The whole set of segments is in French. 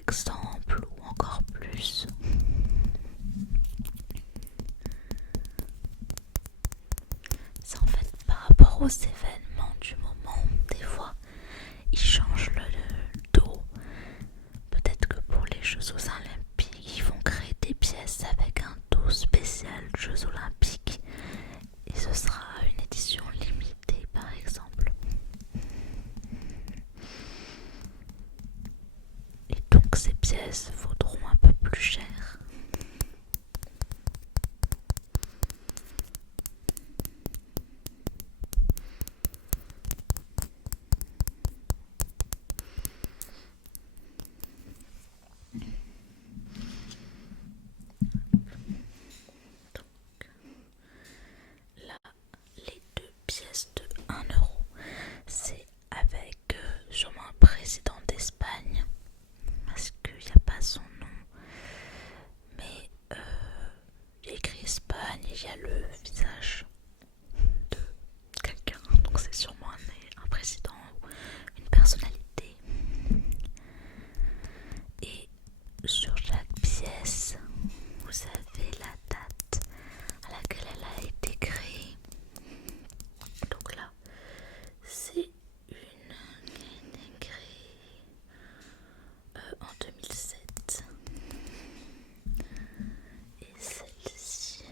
exemple, ou encore plus. C'est en fait par rapport aux événements du moment. Des fois, ils changent le dos. Peut-être que pour les Jeux Olympiques, ils vont créer des pièces avec un dos spécial Jeux Olympiques. Et ce sera une édition limitée, par exemple. Et donc ces pièces vaudront un peu plus cher. Là, les deux pièces de 1 euro, c'est avec sûrement un président d'Espagne, parce qu'il n'y a pas son nom, mais il y a écrit Espagne, il y a le visage de quelqu'un, donc c'est sûrement un président ou une personnalité. Et sur chaque pièce, vous avez la date à laquelle elle a été créée. Donc là, c'est une qui a été créée en 2007. Et celle-ci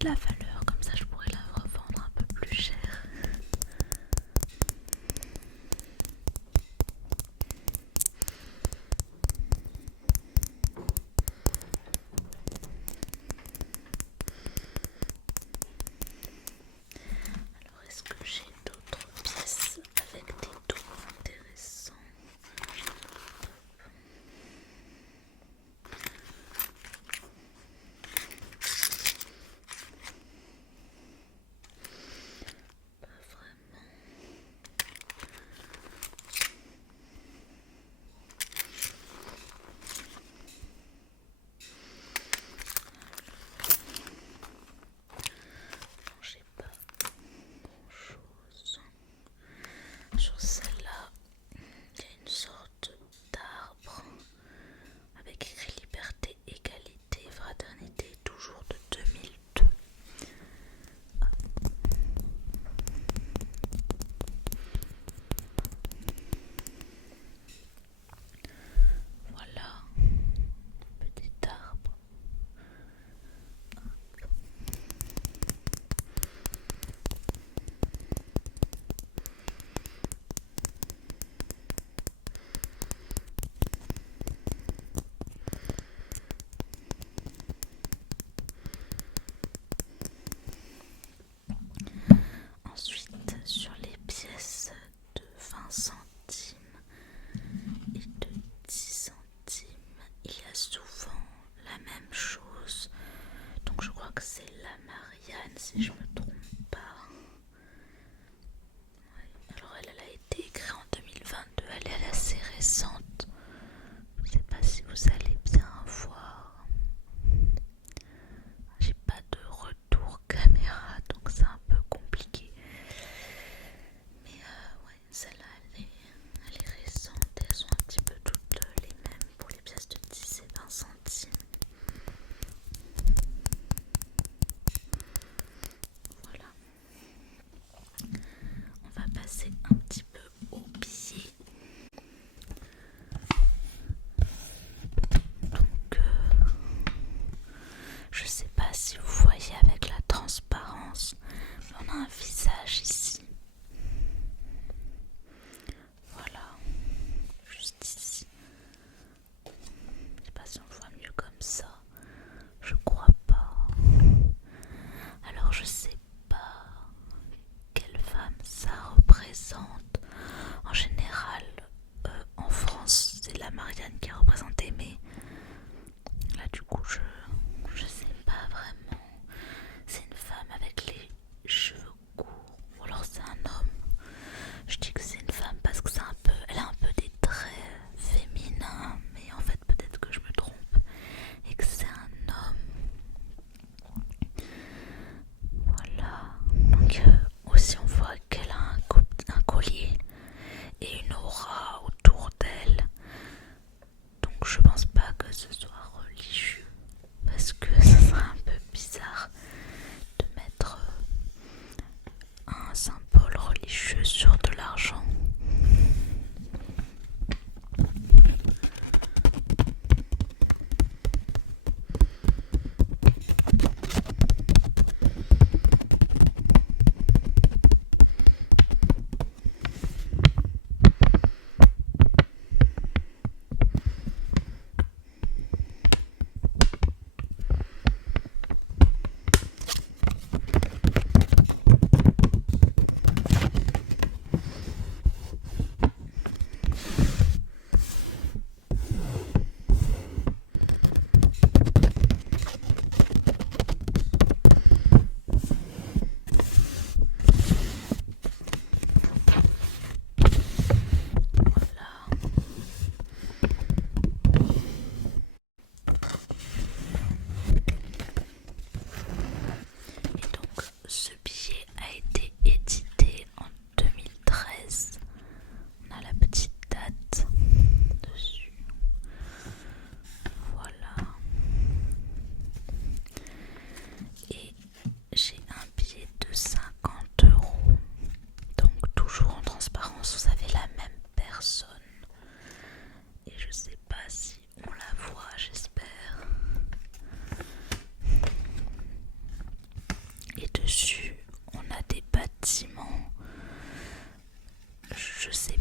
de la valeur, comme ça je pourrais la revendre un peu plus cher. Alors est-ce que j'ai d'autres pièces avec des taux intéressants? Pas vraiment. Non, j'ai pas grand chose. Sur celle-là, il y a une sorte d'arbre avec écrit liberté, égalité, fraternité, toujours de 2002. Voilà, petit arbre. je sais